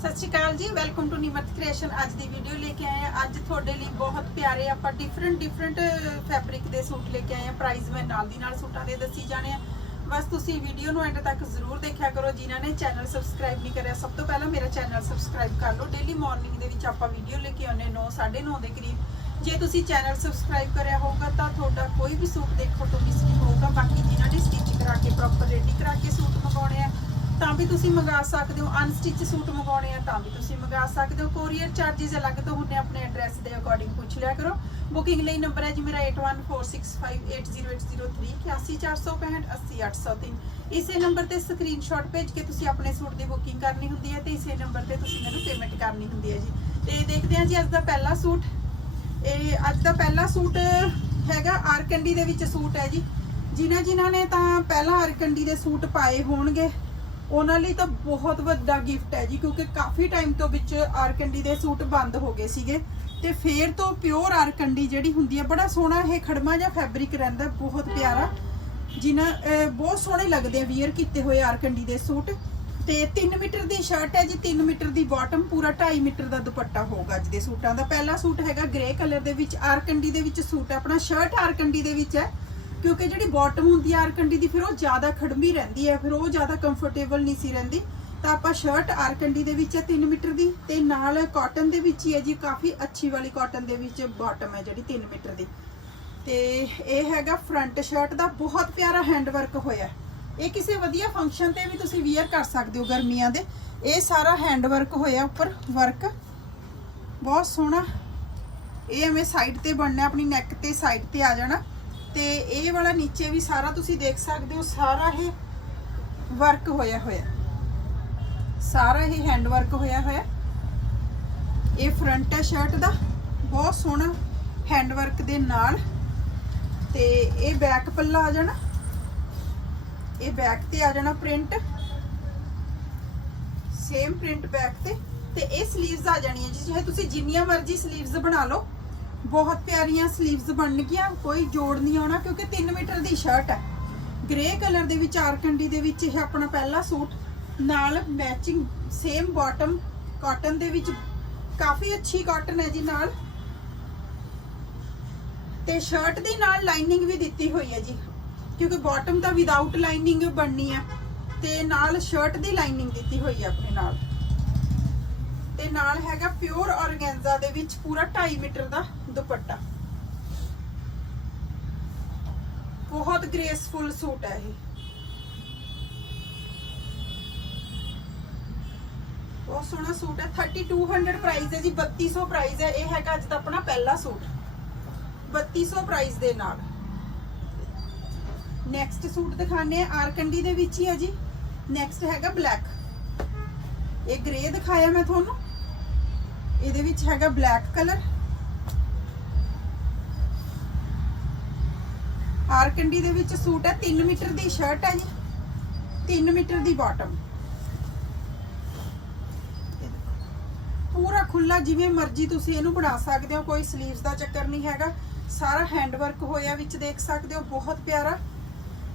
ਸਤਿ ਸ਼੍ਰੀ ਅਕਾਲ ਜੀ welcome to Nimrat creation ਅੱਜ ਦੀ ਵੀਡੀਓ ਲੈ ਕੇ ਆਏ ਆ ਅੱਜ ਤੁਹਾਡੇ ਲਈ ਬਹੁਤ ਪਿਆਰੇ ਆਪਾਂ ਡਿਫਰੈਂਟ ਡਿਫਰੈਂਟ ਫੈਬਰਿਕ ਦੇ ਸੂਟ ਲੈ ਕੇ ਆਏ ਆ ਪ੍ਰਾਈਸ ਮੈਂ ਨਾਲ ਦੀ ਨਾਲ ਸੂਟਾਂ ਦੇ ਦੱਸੀ ਜਾਣੇ ਆ ਬਸ ਤੁਸੀਂ ਵੀਡੀਓ ਨੂੰ ਐਂਡ ਤੱਕ ਜ਼ਰੂਰ ਦੇਖਿਆ ਕਰੋ। ਜਿਨ੍ਹਾਂ ਨੇ ਚੈਨਲ ਸਬਸਕ੍ਰਾਈਬ ਨਹੀਂ ਕਰਿਆ, ਸਭ ਤੋਂ ਪਹਿਲਾਂ ਮੇਰਾ ਚੈਨਲ ਸਬਸਕ੍ਰਾਈਬ ਕਰ ਲਓ। ਡੇਲੀ ਮਾਰਨਿੰਗ ਦੇ ਵਿੱਚ ਆਪਾਂ ਵੀਡੀਓ ਲੈ ਕੇ ਆਉਂਦੇ 9 9:30 ਦੇ ਕਰੀਬ। ਜੇ ਤੁਸੀਂ ਚੈਨਲ ਸਬਸਕ੍ਰਾਈਬ ਕਰਿਆ ਹੋਊਗਾ, ਤਾਂ ਤੁਹਾਡਾ ਕੋਈ ਵੀ ਸੂਟ ਦੇਖੋ ਤੋਂ ਮਿਸ ਨਹੀਂ ਹੋਊਗਾ। ਬਾਕੀ ਜਿਨ੍ਹਾਂ ਨੇ ਸਟਿਚ ਕਰਾ ਕੇ ਪ੍ਰੋਪਰ ਰੈਡੀ ਕਰਾ ਕੇ ਸੂਟ ਮੰਗਾਉਣੇ ਆ ਤਾਂ ਵੀ ਤੁਸੀਂ ਮੰਗਾ ਸਕਦੇ ਹੋ। ਅਨਸਟਿਚ ਸੂਟ ਮੰਗਾਉਣੇ ਆ ਤਾਂ ਵੀ ਤੁਸੀਂ ਮੰਗਾ ਸਕਦੇ ਹੋ। ਕੋਰੀਅਰ ਚਾਰजेस ਅਲੱਗ ਤੋਂ ਹੁੰਦੇ ਆਪਣੇ ਐਡਰੈਸ ਦੇ ਅਕੋਰਡਿੰਗ ਪੁੱਛ ਲਿਆ ਕਰੋ। ਬੁਕਿੰਗ ਲਈ ਨੰਬਰ ਹੈ ਜੀ ਮੇਰਾ 8146580803 80465 ਇਸੇ ਨੰਬਰ ਤੇ ਸਕਰੀਨਸ਼ਾਟ ਭੇਜ ਕੇ ਤੁਸੀਂ ਆਪਣੇ ਸੂਟ ਦੀ ਬੁਕਿੰਗ ਕਰਨੀ ਹੁੰਦੀ ਹੈ ਤੇ ਇਸੇ ਨੰਬਰ ਤੇ ਤੁਸੀਂ ਮੈਨੂੰ ਪੇਮੈਂਟ ਕਰਨੀ ਹੁੰਦੀ ਹੈ ਜੀ। ਤੇ ਦੇਖਦੇ ਹਾਂ ਜੀ ਅੱਜ ਦਾ ਪਹਿਲਾ ਸੂਟ। ਇਹ ਅੱਜ ਦਾ ਪਹਿਲਾ ਸੂਟ ਹੈਗਾ ਆਰਕੰਡੀ ਦੇ ਵਿੱਚ ਸੂਟ ਹੈ ਜੀ। ਜਿਨ੍ਹਾਂ ਜਿਨ੍ਹਾਂ ਨੇ ਤਾਂ ਪਹਿਲਾਂ ਆਰਕੰਡੀ ਦੇ ਸੂਟ ਪਾਏ ਹੋਣਗੇ। ਉਹਨਾਂ ਲਈ ਤਾਂ ਬਹੁਤ ਵੱਡਾ ਗਿਫਟ ਹੈ ਜੀ, ਕਿਉਂਕਿ ਕਾਫੀ ਟਾਈਮ ਤੋਂ ਵਿੱਚ ਆਰਕੰਡੀ ਦੇ ਸੂਟ ਬੰਦ ਹੋ ਗਏ ਸੀਗੇ। ਤੇ ਫੇਰ ਤੋਂ ਪਿਓਰ ਆਰਕੰਡੀ ਜਿਹੜੀ ਹੁੰਦੀ ਹੈ, ਬੜਾ ਸੋਹਣਾ ਇਹ ਖੜਮਾ ਜਿਹਾ ਫੈਬਰਿਕ ਰਹਿੰਦਾ, ਬਹੁਤ ਪਿਆਰਾ। ਜਿਨ੍ਹਾਂ ਬਹੁਤ ਸੋਹਣੇ ਲੱਗਦੇ ਆ ਵੀਅਰ ਕੀਤੇ ਹੋਏ ਆਰਕੰਡੀ ਦੇ ਸੂਟ। ਤੇ 3 ਮੀਟਰ ਦੀ ਸ਼ਰਟ ਹੈ ਜੀ 3 ਮੀਟਰ ਦੀ ਬਾਟਮ ਪੂਰਾ 2.5 ਮੀਟਰ ਦਾ ਦੁਪੱਟਾ ਹੋਊਗਾ ਅੱਜ ਦੇ ਸੂਟਾਂ ਦਾ। ਪਹਿਲਾ ਸੂਟ ਹੈਗਾ ਗ੍ਰੇ ਕਲਰ ਦੇ ਵਿੱਚ ਆਰਕੰਡੀ ਦੇ ਵਿੱਚ ਸੂਟ ਆਪਣਾ ਸ਼ਰਟ ਆਰਕੰਡੀ ਦੇ ਵਿੱਚ ਹੈ। ਕਿਉਂਕਿ ਜਿਹੜੀ ਬਾਟਮ ਹੁੰਦੀ ਹੈ ਆਰਕੰਡੀ ਦੀ, ਫਿਰ ਉਹ ਜ਼ਿਆਦਾ ਖੜਮੀ ਰਹਿੰਦੀ ਹੈ ਫਿਰ ਉਹ ਜ਼ਿਆਦਾ ਕੰਫਰਟੇਬਲ ਨਹੀਂ ਸੀ ਰਹਿੰਦੀ। ਤਾਂ ਆਪਾਂ ਸ਼ਰਟ ਆਰਕੰਡੀ ਦੇ ਵਿੱਚ ਹੈ 3 ਮੀਟਰ ਦੀ, ਤੇ ਨਾਲ ਕਾਟਨ ਦੇ ਵਿੱਚ ਹੀ ਹੈ ਜੀ, ਕਾਫੀ ਅੱਛੀ ਵਾਲੀ ਕਾਟਨ ਦੇ ਵਿੱਚ ਬਾਟਮ ਹੈ ਜਿਹੜੀ 3 ਮੀਟਰ ਦੀ। ਤੇ ਇਹ ਹੈਗਾ ਫਰੰਟ ਸ਼ਰਟ ਦਾ, ਬਹੁਤ ਪਿਆਰਾ ਹੈਂਡ ਵਰਕ ਹੋਇਆ। ਇਹ ਕਿਸੇ ਵਧੀਆ ਫੰਕਸ਼ਨ ਤੇ ਵੀ ਤੁਸੀਂ ਵੇਅਰ ਕਰ ਸਕਦੇ ਹੋ ਗਰਮੀਆਂ ਦੇ। ਇਹ ਸਾਰਾ ਹੈਂਡ ਵਰਕ ਹੋਇਆ ਉੱਪਰ ਵਰਕ ਬਹੁਤ ਸੋਹਣਾ। ਇਹ ਐਵੇਂ ਸਾਈਡ ਤੇ ਬਣਨਾ, ਆਪਣੀ ਨੈਕ ਤੇ ਸਾਈਡ ਤੇ ਆ ਜਾਣਾ। ਤੇ ਇਹ ਵਾਲਾ ਨੀਚੇ ਵੀ ਸਾਰਾ ਤੁਸੀਂ ਦੇਖ ਸਕਦੇ ਹੋ, ਸਾਰਾ ਇਹ ਵਰਕ ਹੋਇਆ ਹੋਇਆ। ਸਾਰਾ ਇਹ ਹੈਂਡ ਵਰਕ ਹੋਇਆ ਹੋਇਆ। ਇਹ ਫਰੰਟ ਹੈ ਸ਼ਰਟ ਦਾ, ਬਹੁਤ ਸੋਹਣਾ ਹੈਂਡ ਵਰਕ ਦੇ ਨਾਲ। ਤੇ ਇਹ ਬੈਕ ਪੱਲਾ ਆ ਜਾਣਾ। ਇਹ ਬੈਕ ਤੇ ਆ ਜਾਣਾ ਪ੍ਰਿੰਟ ਸੇਮ ਪ੍ਰਿੰਟ ਬੈਕ ਤੇ। ਤੇ ਇਹ 슬ੀਵਸ ਆ ਜਾਣੀਆਂ ਜੀ, ਚਾਹੇ ਤੁਸੀਂ ਜਿੰਨੀਆਂ ਮਰਜ਼ੀ 슬ੀਵਸ ਬਣਾ ਲਓ। ਬਹੁਤ ਪਿਆਰੀਆਂ 슬ੀਵਸ ਬਣਨਗੀਆਂ, ਕੋਈ ਜੋੜ ਨਹੀਂ ਆਉਣਾ, ਕਿਉਂਕਿ 3 ਮੀਟਰ ਦੀ ਸ਼ਰਟ ਹੈ। ਗ੍ਰੇ ਕਲਰ ਦੇ ਵਿੱਚ, ਆਰਕੰਡੀ ਦੇ ਵਿੱਚ ਇਹ ਆਪਣਾ ਪਹਿਲਾ ਸੂਟ। ਨਾਲ ਮੈਚਿੰਗ ਸੇਮ ਬਾਟਮ ਕਾਟਨ ਦੇ ਵਿੱਚ ਕਾਫੀ ਅੱਛੀ ਕਾਟਨ ਹੈ ਜੀ ਨਾਲ। ਤੇ ਸ਼ਰਟ ਦੇ ਨਾਲ ਲਾਈਨਿੰਗ ਵੀ ਦਿੱਤੀ ਹੋਈ ਹੈ ਜੀ। ਕਿਉਂਕਿ ਬਾਟਮ ਤਾਂ ਵਿਦਆਊਟ ਲਾਈਨਿੰਗ ਬਣਨੀ ਹੈ। ਤੇ ਨਾਲ ਸ਼ਰਟ ਦੀ ਲਾਈਨਿੰਗ ਦਿੱਤੀ ਹੋਈ ਹੈ ਆਪਣੇ ਨਾਲ। ਤੇ ਨਾਲ ਹੈਗਾ ਪਿਓਰ ਔਰਗੈਂਜਾ ਦੇ ਵਿੱਚ ਪੂਰਾ 2.5 ਮੀਟਰ ਦਾ। ਦੁਪੱਟਾ। ਬਹੁਤ ਗ੍ਰੇਸਫੁਲ ਸੂਟ ਹੈ ਇਹ। ਬਹੁਤ ਸੋਹਣਾ ਸੂਟ ਹੈ। 3200 ਪ੍ਰਾਈਸ ਹੈ ਜੀ 3200 ਪ੍ਰਾਈਸ ਹੈ। ਇਹ ਹੈਗਾ ਅੱਜ ਦਾ ਆਪਣਾ ਪਹਿਲਾ ਸੂਟ। 3200 ਪ੍ਰਾਈਸ ਦੇ ਨਾਲ। ਨੈਕਸਟ ਸੂਟ ਦਿਖਾਣੇ ਆ ਆਰਕੰਡੀ ਦੇ ਵਿੱਚ ਹੀ ਹੈ ਜੀ। ਨੈਕਸਟ ਹੈਗਾ ਬਲੈਕ ਇਹ ਗ੍ਰੇ ਦਿਖਾਇਆ ਮੈਂ ਤੁਹਾਨੂੰ। ਇਹਦੇ ਵਿੱਚ ਹੈਗਾ ਬਲੈਕ ਕਲਰ ਆਰਕੰਡੀ ਦੇ ਵਿੱਚ ਸੂਟ ਹੈ 3 ਮੀਟਰ ਦੀ ਸ਼ਰਟ ਹੈ ਜੀ 3 ਮੀਟਰ ਦੀ ਬਾਟਮ ਪੂਰਾ ਖੁੱਲਾ ਜਿਵੇਂ ਮਰਜ਼ੀ ਤੁਸੀਂ ਇਹਨੂੰ ਬਣਾ ਸਕਦੇ ਹੋ, ਕੋਈ 슬ੀਵਸ ਦਾ ਚੱਕਰ ਨਹੀਂ ਹੈਗਾ। ਸਾਰਾ ਹੈਂਡ ਵਰਕ ਹੋਇਆ, ਵਿੱਚ ਦੇਖ ਸਕਦੇ ਹੋ, ਬਹੁਤ ਪਿਆਰਾ।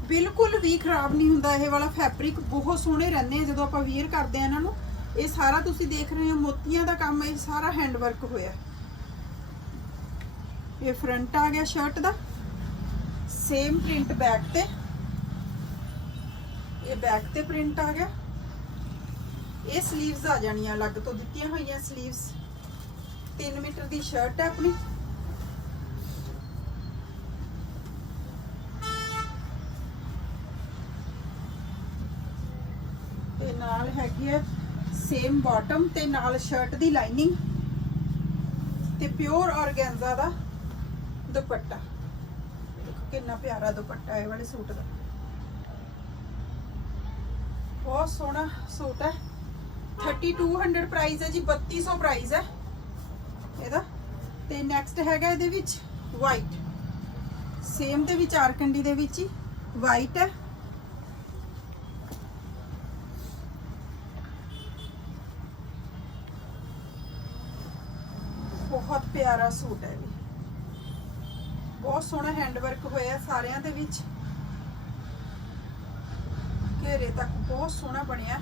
ਬਿਲਕੁਲ ਵੀ ਖਰਾਬ ਨਹੀਂ ਹੁੰਦਾ ਇਹ ਵਾਲਾ ਫੈਬਰਿਕ ਬਹੁਤ ਸੋਹਣੇ ਰਹਿੰਦੇ ਆ ਜਦੋਂ ਆਪਾਂ ਵੀਅਰ ਕਰਦੇ ਆ ਇਹਨਾਂ ਨੂੰ। ਇਹ ਸਾਰਾ ਤੁਸੀਂ ਦੇਖ ਰਹੇ ਹੋ, ਮੋਤੀਆਂ ਦਾ ਕੰਮ ਹੈ, ਇਹ ਸਾਰਾ ਹੈਂਡ ਵਰਕ ਹੋਇਆ। ਇਹ ਫਰੰਟ ਆ ਗਿਆ ਸ਼ਰਟ ਦਾ। ਸੇਮ ਪ੍ਰਿੰਟ ਬੈਕ ਤੇ। ਇਹ ਬੈਕ ਤੇ ਪ੍ਰਿੰਟ ਆ ਗਿਆ। ਇਹ 슬ੀਵਸ ਆ ਜਾਣੀਆਂ, ਅਲੱਗ ਤੋਂ ਦਿੱਤੀਆਂ ਹੋਈਆਂ 슬ੀਵਸ 3 ਮੀਟਰ ਦੀ ਸ਼ਰਟ ਹੈ ਆਪਣੀ। ਤੇ ਨਾਲ ਹੈਗੀ ਹੈ ਸੇਮ ਬਾਟਮ ਤੇ ਨਾਲ ਸ਼ਰਟ ਦੀ ਲਾਈਨਿੰਗ ਤੇ ਪਿਓਰ ਆਰਗੈਂਜ਼ਾ ਦਾ ਦੁਪੱਟਾ। ਕਿੰਨਾ ਪਿਆਰਾ ਦੁਪੱਟਾ ਇਹ ਵਾਲੇ ਸੂਟ ਦਾ। ਬਹੁਤ ਸੋਹਣਾ ਸੂਟ ਹੈ। 3200 ਪ੍ਰਾਈਸ ਹੈ ਜੀ 3200 ਪ੍ਰਾਈਸ ਹੈ। ਇਹਦਾ। ਤੇ ਨੈਕਸਟ ਹੈਗਾ ਇਹਦੇ ਵਿੱਚ ਵਾਈਟ ਸੇਮ ਦੇ ਵਿੱਚ ਆਰਕੰਡੀ ਦੇ ਵਿੱਚ ਹੀ ਵਾਈਟ ਹੈ। ਬਹੁਤ ਪਿਆਰਾ ਸੂਟ ਹੈ ਇਹ। ਬਹੁਤ ਸੋਹਣਾ ਹੈਂਡ ਵਰਕ ਹੋਇਆ ਸਾਰਿਆਂ ਦੇ ਵਿੱਚ। ਘੇਰੇ ਤੱਕ ਬਹੁਤ ਸੋਹਣਾ ਬਣਿਆ।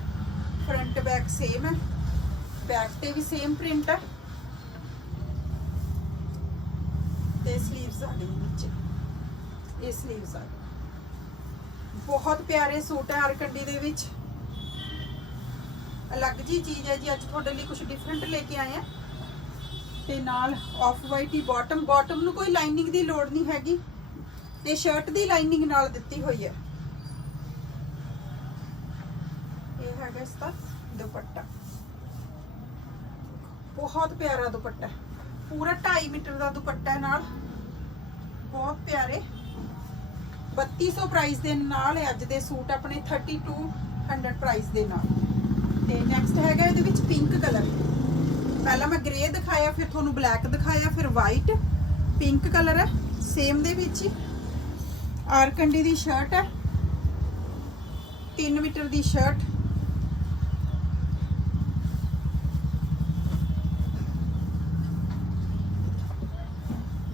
ਫਰੰਟ ਬੈਕ ਸੇਮ ਹੈ। ਬੈਕ ਤੇ ਵੀ ਸੇਮ ਪ੍ਰਿੰਟ ਹੈ। ਤੇ ਸਲੀਵਸ ਆ ਗਏ ਨੀਚੇ ਇਹ ਸਲੀਵਸ ਆ ਗਏ ਬਹੁਤ ਪਿਆਰੇ ਸੂਟ ਹੈ ਅਰਕੰਡੀ ਦੇ ਵਿੱਚ। ਅਲੱਗ ਜੀ ਚੀਜ਼ ਹੈ ਜੀ, ਅੱਜ ਤੁਹਾਡੇ ਲਈ ਕੁਝ ਡਿਫਰੈਂਟ ਲੈ ਕੇ ਆਏ ਆ ਤੇ ਨਾਲ ਆਫ ਵਾਈਟ ਹੀ ਬਾਟਮ ਬਾਟਮ ਨੂੰ ਕੋਈ ਲਾਈਨਿੰਗ ਦੀ ਲੋੜ ਨਹੀਂ ਹੈਗੀ। ਤੇ ਸ਼ਰਟ ਦੀ ਲਾਈਨਿੰਗ ਨਾਲ ਦਿੱਤੀ ਹੋਈ ਹੈ। ਇਹ ਹੈਗਾ ਇਸ ਦਾ ਦੁਪੱਟਾ। ਬਹੁਤ ਪਿਆਰਾ ਦੁਪੱਟਾ ਪੂਰਾ 2.5 ਮੀਟਰ ਦਾ ਦੁਪੱਟਾ ਨਾਲ। ਬਹੁਤ ਪਿਆਰੇ। 3200 ਪ੍ਰਾਈਸ ਦੇ ਨਾਲ ਅੱਜ ਦੇ ਸੂਟ ਆਪਣੇ 3200 ਪ੍ਰਾਈਸ ਦੇ ਨਾਲ। ਤੇ ਨੈਕਸਟ ਹੈਗਾ ਇਹਦੇ ਵਿੱਚ ਪਿੰਕ ਕਲਰ ਪਹਿਲਾਂ ਮੈਂ ਗ੍ਰੇ ਦਿਖਾਇਆ, ਫਿਰ ਤੁਹਾਨੂੰ ਬਲੈਕ ਦਿਖਾਇਆ, ਫਿਰ ਵਾਈਟ ਪਿੰਕ ਕਲਰ ਹੈ ਸੇਮ ਦੇ ਵਿੱਚ ਹੀ। ਆਰਕੰਡੀ ਦੀ ਸ਼ਰਟ ਹੈ 3 ਮੀਟਰ ਦੀ ਸ਼ਰਟ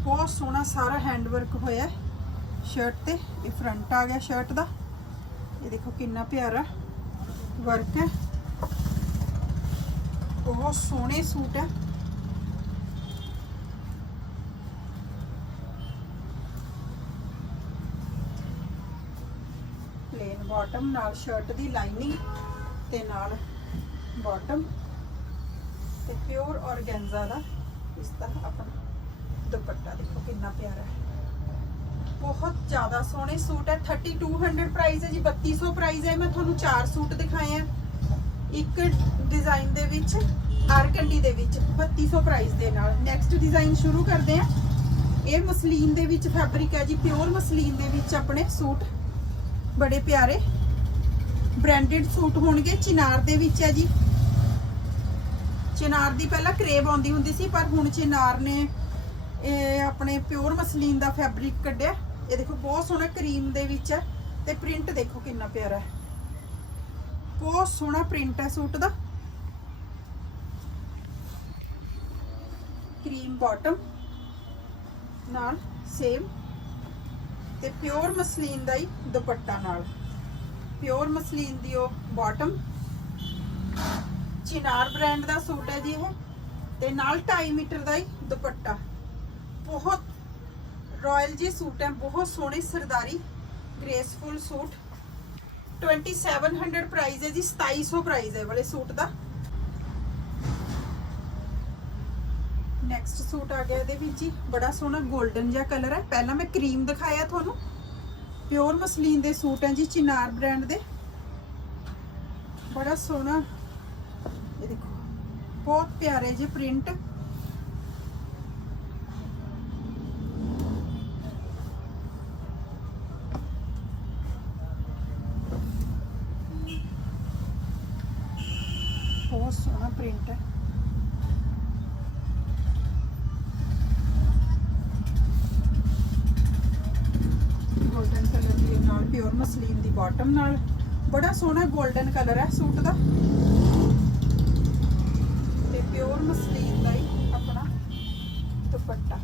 ਬਹੁਤ ਸੋਹਣਾ ਸਾਰਾ ਹੈਂਡ ਵਰਕ ਹੋਇਆ ਸ਼ਰਟ ਤੇ। ਇਹ ਫਰੰਟ ਆ ਗਿਆ ਸ਼ਰਟ ਦਾ। ਇਹ ਦੇਖੋ ਕਿੰਨਾ ਪਿਆਰਾ ਵਰਕ ਹੈ। ਬਹੁਤ ਸੋਹਣੇ ਸੂਟ ਹੈ ਪਲੇਨ ਬਾਟਮ ਨਾਲ ਸ਼ਰਟ ਦੀ ਲਾਈਨਿੰਗ ਤੇ ਨਾਲ ਬਾਟਮ ਤੇ ਪਿਓਰ ਔਰਗੈਂਜ਼ਾ ਦਾ ਇਸ ਦਾ ਆਪਣਾ ਦੁਪੱਟਾ ਦੇਖੋ ਕਿੰਨਾ ਪਿਆਰਾ ਹੈ। ਬਹੁਤ ਜ਼ਿਆਦਾ ਸੋਹਣੇ ਸੂਟ ਹੈ। 3200 ਪ੍ਰਾਈਸ ਹੈ ਜੀ 3200 ਪ੍ਰਾਈਸ ਹੈ। ਮੈਂ ਤੁਹਾਨੂੰ ਚਾਰ ਸੂਟ ਦਿਖਾਏ ਆ। ਇੱਕ ਡਿਜ਼ਾਈਨ ਦੇ ਵਿੱਚ ਆਰਕੰਡੀ ਦੇ ਵਿੱਚ 3200 ਪ੍ਰਾਈਸ ਦੇ ਨਾਲ। ਨੈਕਸਟ ਡਿਜ਼ਾਈਨ ਸ਼ੁਰੂ ਕਰਦੇ ਆ ਇਹ ਮਸਲੀਨ ਦੇ ਵਿੱਚ ਫੈਬਰਿਕ ਹੈ ਜੀ ਪਿਓਰ ਮਸਲੀਨ ਦੇ ਵਿੱਚ ਆਪਣੇ ਸੂਟ ਬੜੇ ਪਿਆਰੇ। ਬ੍ਰਾਂਡਡ ਸੂਟ ਹੋਣਗੇ, ਚਿਨਾਰ ਦੇ ਵਿੱਚ ਹੈ ਜੀ। ਚਿਨਾਰ ਦੀ ਪਹਿਲਾਂ ਕਰੇਵ ਆਉਂਦੀ ਹੁੰਦੀ ਸੀ, ਪਰ ਹੁਣ ਚਿਨਾਰ ਨੇ ਇਹ ਆਪਣੇ ਪਿਓਰ ਮਸਲੀਨ ਦਾ ਫੈਬਰਿਕ ਕੱਢਿਆ। ਇਹ ਦੇਖੋ, ਬਹੁਤ ਸੋਹਣਾ ਕਰੀਮ ਦੇ ਵਿੱਚ ਹੈ ਤੇ ਪ੍ਰਿੰਟ ਦੇਖੋ ਕਿੰਨਾ ਪਿਆਰਾ ਹੈ। ਬਹੁਤ ਸੋਹਣਾ ਪ੍ਰਿੰਟ ਹੈ ਸੂਟ ਦਾ। ਕਰੀਮ ਬਾਟਮ ਨਾਲ ਸੇਮ ਤੇ ਪਿਓਰ ਮਸਲੀਨ ਦਾ ਹੀ ਦੁਪੱਟਾ ਨਾਲ। ਪਿਓਰ ਮਸਲੀਨ ਦੀ ਉਹ ਬਾਟਮ। ਚਿਨਾਰ ਬ੍ਰਾਂਡ ਦਾ ਸੂਟ ਹੈ ਜੀ ਇਹ ਤੇ ਨਾਲ 2.5 ਮੀਟਰ ਦਾ ਹੀ ਦੁਪੱਟਾ। ਬਹੁਤ ਰਾਇਲ ਜੀ ਸੂਟ ਹੈ, ਬਹੁਤ ਸੋਹਣੇ ਸਰਦਾਰੀ ਗ੍ਰੇਸਫੁਲ ਸੂਟ। 2700 ਪ੍ਰਾਈਸ ਹੈ ਜੀ 2700 ਪ੍ਰਾਈਸ ਹੈ ਵਾਲੇ ਸੂਟ ਦਾ। ਨੈਕਸਟ ਸੂਟ ਆ ਗਿਆ ਇਹਦੇ ਵਿੱਚ ਹੀ ਬੜਾ ਸੋਹਣਾ 골ਡਨ ਜਿਹਾ ਕਲਰ ਹੈ। ਪਹਿਲਾਂ ਮੈਂ ਕਰੀਮ ਦਿਖਾਇਆ ਤੁਹਾਨੂੰ। ਪਿਓਰ ਮਸਲੀਨ ਦੇ ਸੂਟ ਹੈ ਜੀ ਚਿਨਾਰ ਬ੍ਰਾਂਡ ਦੇ। ਬੜਾ ਸੋਹਣਾ। ਇਹ ਦੇਖੋ, ਬਹੁਤ ਪਿਆਰੇ ਜਿਹੇ ਪ੍ਰਿੰਟ ਬਹੁਤ ਸੋਹਣਾ ਪ੍ਰਿੰਟ ਹੈ 골ਡਨ ਕਲਰ ਦੀ ਨਾਲ ਪਿਓਰ ਮਸਲੀਨ ਦੀ ਬਾਟਮ ਨਾਲ। ਬੜਾ ਸੋਹਣਾ 골ਡਨ ਕਲਰ ਹੈ ਸੂਟ ਦਾ। ਤੇ ਪਿਓਰ ਮਸਲੀਨ ਦਾ ਹੀ ਆਪਣਾ ਦੁਪੱਟਾ।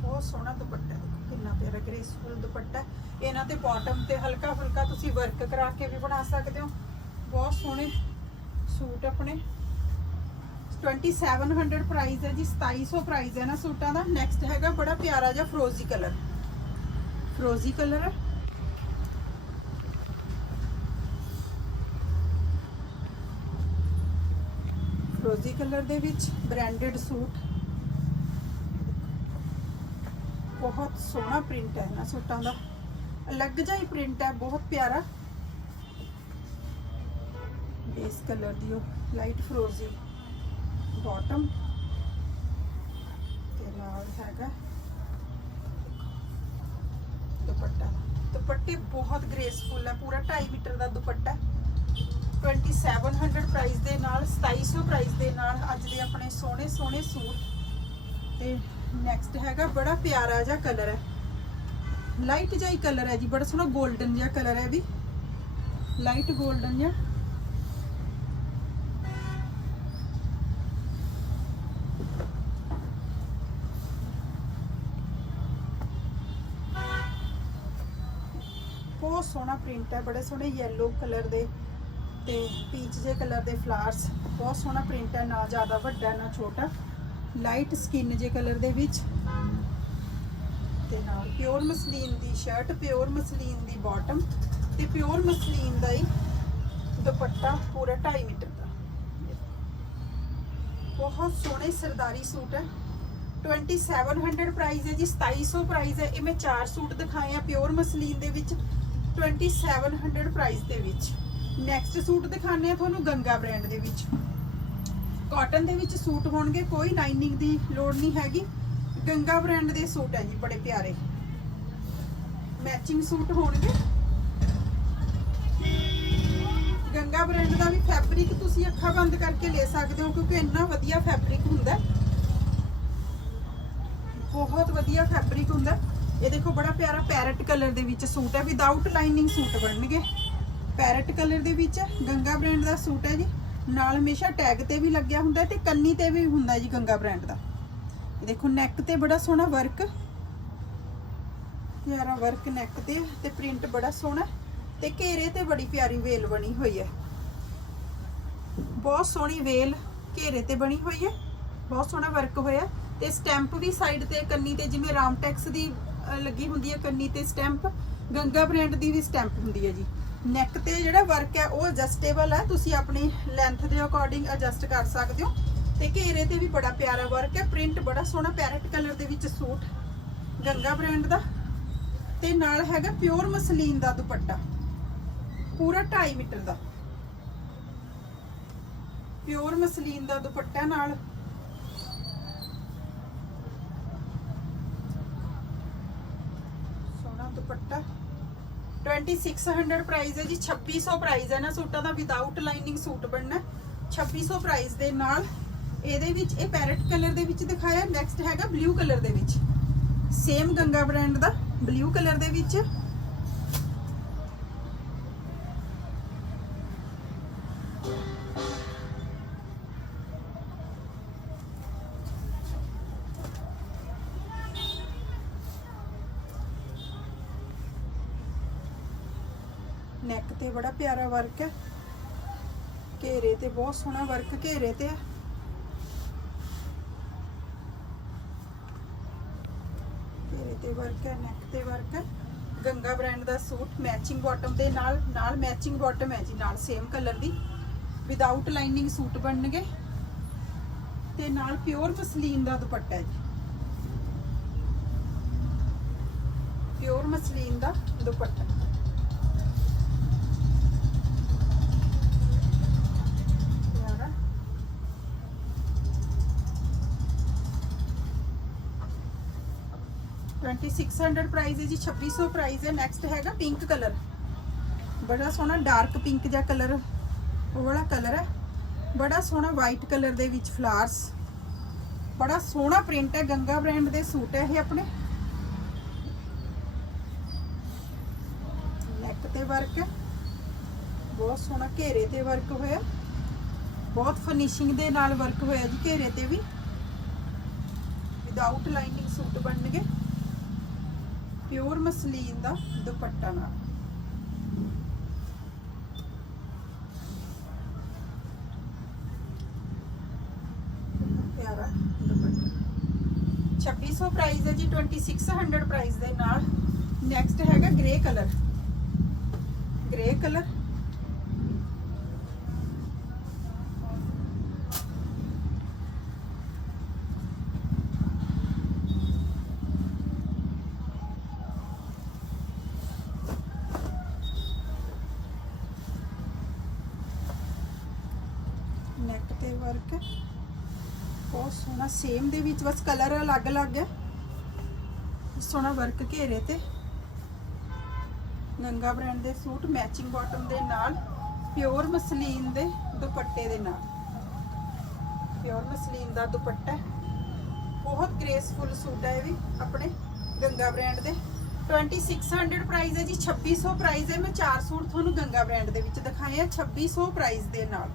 ਬਹੁਤ ਸੋਹਣਾ ਦੁਪੱਟਾ ਦੇਖੋ ਕਿੰਨਾ ਪਿਆਰਾ ਗ੍ਰੇਸਫੁਲ ਦੁਪੱਟਾ ਇਹਨਾਂ ਤੇ ਬਾਟਮ ਤੇ ਹਲਕਾ ਫੁਲਕਾ ਤੁਸੀਂ ਵਰਕ ਕਰਾ ਕੇ ਵੀ ਬਣਾ ਸਕਦੇ ਹੋ। ਬਹੁਤ ਸੋਹਣੇ ਸੂਟ ਆਪਣੇ। 2700 ਪ੍ਰਾਈਸ ਹੈ ਜੀ 2700 ਪ੍ਰਾਈਸ ਹੈ ਨਾ ਸੂਟਾਂ ਦਾ। ਨੈਕਸਟ ਹੈਗਾ ਬੜਾ ਪਿਆਰਾ ਜਿਹਾ ਫਰੋਜ਼ੀ ਕਲਰ ਫਰੋਜ਼ੀ ਕਲਰ ਹੈ ਫਰੋਜ਼ੀ ਕਲਰ ਦੇ ਵਿੱਚ ਬ੍ਰਾਂਡਡ ਸੂਟ ਬਹੁਤ ਸੋਹਣਾ ਪ੍ਰਿੰਟ ਹੈ ਨਾ ਸੂਟਾਂ ਦਾ। ਅਲੱਗ ਜਿਹਾ ਹੀ ਪ੍ਰਿੰਟ ਹੈ, ਬਹੁਤ ਪਿਆਰਾ। ਬੇਸ ਕਲਰ ਦੀ ਉਹ ਲਾਈਟ ਫਰੋਜ਼ੀ ਬਾਟਮ ਦੁਪੱਟੇ ਬਹੁਤ ਗ੍ਰੇਸਫੁਲ ਹੈ, ਪੂਰਾ 2.5 ਮੀਟਰ ਦਾ ਦੁਪੱਟਾ ਹੈ। 2700 ਪ੍ਰਾਈਸ ਦੇ ਨਾਲ 2700 ਪ੍ਰਾਈਸ ਦੇ ਨਾਲ ਅੱਜ ਦੇ ਆਪਣੇ ਸੋਹਣੇ ਸੋਹਣੇ ਸੂਟ। ਤੇ ਨੈਕਸਟ ਹੈਗਾ, ਬੜਾ ਪਿਆਰਾ ਜਿਹਾ ਕਲਰ ਹੈ। ਲਾਈਟ ਜਿਹਾ ਹੀ ਕਲਰ ਹੈ ਜੀ, ਬੜਾ ਸੋਹਣਾ 골ਡਨ ਜਿਹਾ ਕਲਰ ਹੈ ਵੀ। ਲਾਈਟ 골ਡਨ ਜਿਹਾ। ਬਹੁਤ ਸੋਹਣਾ ਪ੍ਰਿੰਟ ਹੈ, ਬੜੇ ਸੋਹਣੇ yellow ਕਲਰ ਦੇ ਤੇ ਪੀਚ ਜੇ ਕਲਰ ਦੇ ਫਲਾਰਸ ਬਹੁਤ ਸੋਹਣਾ ਪ੍ਰਿੰਟ ਹੈ, ਨਾ ਜ਼ਿਆਦਾ ਵੱਡਾ, ਨਾ ਛੋਟਾ ਲਾਈਟ ਸਕਿਨ ਜੇ ਕਲਰ ਦੇ ਵਿੱਚ ਤੇ ਨਾਲ ਪਿਓਰ ਮਸਲੀਨ ਦੀ ਸ਼ਰਟ ਪਿਓਰ ਮਸਲੀਨ ਦੀ ਬਾਟਮ ਤੇ ਪਿਓਰ ਮਸਲੀਨ ਦਾ ਹੀ ਦੁਪੱਟਾ ਪੂਰਾ 2.5 ਮੀਟਰ ਦਾ। ਬਹੁਤ ਸੋਹਣੇ ਸਰਦਾਰੀ ਸੂਟ ਹੈ। 2700 ਪ੍ਰਾਈਸ ਹੈ ਜੀ 2700 ਪ੍ਰਾਈਸ ਹੈ, ਇਹ ਮੈਂ ਚਾਰ ਸੂਟ ਦਿਖਾਏ ਆ ਪਿਓਰ ਮਸਲੀਨ ਦੇ ਵਿੱਚ। 2700 ਪ੍ਰਾਈਸ ਦੇ ਵਿੱਚ। ਨੈਕਸਟ ਸੂਟ ਦਿਖਾਣੇ ਆ ਤੁਹਾਨੂੰ ਗੰਗਾ ਬ੍ਰਾਂਡ ਦੇ ਵਿੱਚ। ਕਾਟਨ ਦੇ ਵਿੱਚ ਸੂਟ ਹੋਣਗੇ, ਕੋਈ ਲਾਈਨਿੰਗ ਦੀ ਲੋੜ ਨਹੀਂ ਹੈਗੀ। ਗੰਗਾ ਬ੍ਰਾਂਡ ਦੇ ਸੂਟ ਹੈ ਜੀ, ਬੜੇ ਪਿਆਰੇ। ਮੈਚਿੰਗ ਸੂਟ ਹੋਣਗੇ। ਗੰਗਾ ਬ੍ਰਾਂਡ ਦਾ ਵੀ ਫੈਬਰਿਕ ਤੁਸੀਂ ਅੱਖਾਂ ਬੰਦ ਕਰਕੇ ਲੈ ਸਕਦੇ ਹੋ, ਕਿਉਂਕਿ ਇੰਨਾ ਵਧੀਆ ਫੈਬਰਿਕ ਹੁੰਦਾ ਬਹੁਤ ਵਧੀਆ ਫੈਬਰਿਕ ਹੁੰਦਾ ਇਹ ਦੇਖੋ ਬੜਾ ਪਿਆਰਾ ਪੈਰਟ ਕਲਰ ਦੇ ਵਿੱਚ ਸੂਟ ਹੈ ਵਿਦਆਊਟ ਲਾਈਨਿੰਗ ਸੂਟ ਬਣਨਗੇ। ਪੈਰਟ ਕਲਰ ਦੇ ਵਿੱਚ ਗੰਗਾ ਬ੍ਰਾਂਡ ਦਾ ਸੂਟ ਹੈ ਜੀ। ਨਾਲ ਹਮੇਸ਼ਾ ਟੈਗ ਤੇ ਵੀ ਲੱਗਿਆ ਹੁੰਦਾ ਹੈ ਤੇ ਕੰਨੀ ਤੇ ਵੀ ਹੁੰਦਾ ਜੀ ਗੰਗਾ ਬ੍ਰਾਂਡ ਦਾ। ਇਹ ਦੇਖੋ ਨੈਕ ਤੇ ਬੜਾ ਸੋਹਣਾ ਵਰਕ ਪਿਆਰਾ ਵਰਕ ਨੈਕ ਤੇ ਤੇ ਪ੍ਰਿੰਟ ਬੜਾ ਸੋਹਣਾ ਹੈ ਤੇ ਘੇਰੇ ਤੇ ਬੜੀ ਪਿਆਰੀ ਵੇਲ ਬਣੀ ਹੋਈ ਹੈ। ਬਹੁਤ ਸੋਹਣੀ ਵੇਲ ਘੇਰੇ ਤੇ ਬਣੀ ਹੋਈ ਹੈ। ਬਹੁਤ ਸੋਹਣਾ ਵਰਕ ਹੋਇਆ। ਤੇ ਸਟੈਂਪ ਵੀ ਸਾਈਡ ਤੇ, ਕੰਨੀ ਤੇ, ਜਿਵੇਂ ਰਾਮਟੈਕਸ ਦੀ ਲੱਗੀ ਹੁੰਦੀ ਹੈ ਕੰਨੀ ਤੇ ਸਟੈਂਪ, ਗੰਗਾ ਬ੍ਰਾਂਡ ਦੀ ਵੀ ਸਟੈਂਪ ਹੁੰਦੀ ਹੈ ਜੀ। ਨੈਕ ਤੇ ਜਿਹੜਾ ਵਰਕ ਹੈ, ਉਹ ਐਡਜਸਟੇਬਲ ਹੈ, ਤੁਸੀਂ ਆਪਣੀ ਲੈਂਥ ਦੇ ਅਕੋਰਡਿੰਗ ਐਡਜਸਟ ਕਰ ਸਕਦੇ ਹੋ। ਤੇ ਘੇਰੇ ਤੇ ਵੀ ਬੜਾ ਪਿਆਰਾ ਵਰਕ ਹੈ ਪ੍ਰਿੰਟ ਬੜਾ ਸੋਹਣਾ ਪੈਰਟ ਕਲਰ ਦੇ ਵਿੱਚ ਸੂਟ, ਗੰਗਾ ਬ੍ਰਾਂਡ ਦਾ। ਤੇ ਨਾਲ ਹੈਗਾ ਪਿਓਰ ਮਸਲੀਨ ਦਾ ਦੁਪੱਟਾ, ਪੂਰਾ 2.5 ਮੀਟਰ ਦਾ। ਪਿਓਰ ਮਸਲੀਨ ਦਾ ਦੁਪੱਟਾ ਨਾਲ ਸੋਹਣਾ ਦੁਪੱਟਾ। 2600 ਪ੍ਰਾਈਸ ਹੈ ਜੀ 2600 ਪ੍ਰਾਈਸ ਹੈ ਨਾ ਸੂਟਾਂ ਦਾ ਵਿਦਆਊਟ ਲਾਈਨਿੰਗ ਸੂਟ ਬਣਨਾ। ਹੈ। 2600 ਪ੍ਰਾਈਸ ਦੇ ਨਾਲ ਇਹਦੇ ਵਿੱਚ, ਇਹ ਪੈਰਟ ਕਲਰ ਦੇ ਵਿੱਚ ਦਿਖਾਇਆ ਨੈਕਸਟ ਹੈਗਾ ਬਲੂ ਕਲਰ ਦੇ ਵਿੱਚ। ਸੇਮ ਗੰਗਾ ਬ੍ਰਾਂਡ ਦਾ ਬਲੂ ਕਲਰ ਦੇ ਵਿੱਚ। ਨੈਕ ਤੇ ਬੜਾ ਪਿਆਰਾ ਵਰਕ ਹੈ। ਘੇਰੇ ਤੇ ਬਹੁਤ ਸੋਹਣਾ ਵਰਕ ਘੇਰੇ ਤੇ ਹੈ। ਘੇਰੇ ਤੇ ਵਰਕ ਹੈ ਨੈਕ ਤੇ ਵਰਕ ਹੈ। ਗੰਗਾ ਬ੍ਰਾਂਡ ਦਾ ਸੂਟ ਮੈਚਿੰਗ ਬਾਟਮ ਦੇ ਨਾਲ ਨਾਲ ਮੈਚਿੰਗ ਬਾਟਮ ਹੈ ਜੀ, ਨਾਲ ਸੇਮ ਕਲਰ ਦੀ। ਵਿਦਆਊਟ ਲਾਈਨਿੰਗ ਸੂਟ ਬਣਨਗੇ। ਤੇ ਨਾਲ ਪਿਓਰ ਮਸਲੀਨ ਦਾ ਦੁਪੱਟਾ ਜੀ। ਪਿਓਰ ਮਸਲੀਨ ਦਾ ਦੁਪੱਟਾ। 2600 ਪ੍ਰਾਈਸ ਹੈ ਜੀ, 2600 ਪ੍ਰਾਈਸ ਹੈ। ਨੈਕਸਟ ਹੈਗਾ ਪਿੰਕ ਕਲਰ ਬੜਾ ਸੋਹਣਾ ਡਾਰਕ ਪਿੰਕ ਜਿਹਾ ਕਲਰ ਉਹ ਵਾਲਾ ਕਲਰ ਹੈ। ਬੜਾ ਸੋਹਣਾ ਵਾਈਟ ਕਲਰ ਦੇ ਵਿੱਚ ਫਲਾਰਸ ਬੜਾ ਸੋਹਣਾ ਪ੍ਰਿੰਟ ਹੈ। ਗੰਗਾ ਬ੍ਰਾਂਡ ਦੇ ਸੂਟ ਹੈ ਇਹ ਆਪਣੇ। ਨੈਕ ਤੇ ਵਰਕ ਹੈ। ਬਹੁਤ ਸੋਹਣਾ ਘੇਰੇ ਤੇ ਵਰਕ ਹੋਇਆ। ਬਹੁਤ ਫਿਨਿਸ਼ਿੰਗ ਦੇ ਨਾਲ ਵਰਕ ਹੋਇਆ ਜੀ ਘੇਰੇ ਤੇ ਵੀ। ਵਿਦਆਊਟ ਲਾਈਨਿੰਗ ਸੂਟ ਬਣਨਗੇ। ਪਿਓਰ ਮਸਲੀਨ ਦਾ ਦੁਪੱਟਾ ਨਾਲ। ਪਿਆਰਾ ਦੁਪੱਟਾ। 2600 ਪ੍ਰਾਈਸ ਹੈ ਜੀ 2600 ਪ੍ਰਾਈਸ ਦੇ ਨਾਲ। ਨੈਕਸਟ ਹੈਗਾ grey colour grey colour neck ਤੇ ਵਰਕ ਹੈ। ਬਹੁਤ ਸੋਹਣਾ ਸੇਮ ਦੇ ਵਿੱਚ ਬਸ ਕਲਰ ਅਲੱਗ-ਅਲੱਗ ਹੈ। ਸੋਹਣਾ ਵਰਕ ਘੇਰੇ ਤੇ। ਗੰਗਾ ਬ੍ਰਾਂਡ ਦੇ ਸੂਟ ਮੈਚਿੰਗ ਬਾਟਮ ਦੇ ਨਾਲ ਪਿਓਰ ਮਸਲੀਨ ਦੇ ਦੁਪੱਟੇ ਦੇ ਨਾਲ। ਪਿਓਰ ਮਸਲੀਨ ਦਾ ਦੁਪੱਟਾ ਬਹੁਤ ਗ੍ਰੇਸਫੁਲ ਸੂਟ ਹੈ ਇਹ ਵੀ ਆਪਣੇ ਗੰਗਾ ਬ੍ਰਾਂਡ ਦੇ। 2600 ਪ੍ਰਾਈਸ ਹੈ ਜੀ 2600 ਪ੍ਰਾਈਸ ਹੈ। ਮੈਂ ਚਾਰ ਸੂਟ ਤੁਹਾਨੂੰ ਗੰਗਾ ਬ੍ਰਾਂਡ ਦੇ ਵਿੱਚ ਦਿਖਾਏ ਆ 2600 ਪ੍ਰਾਈਸ ਦੇ ਨਾਲ।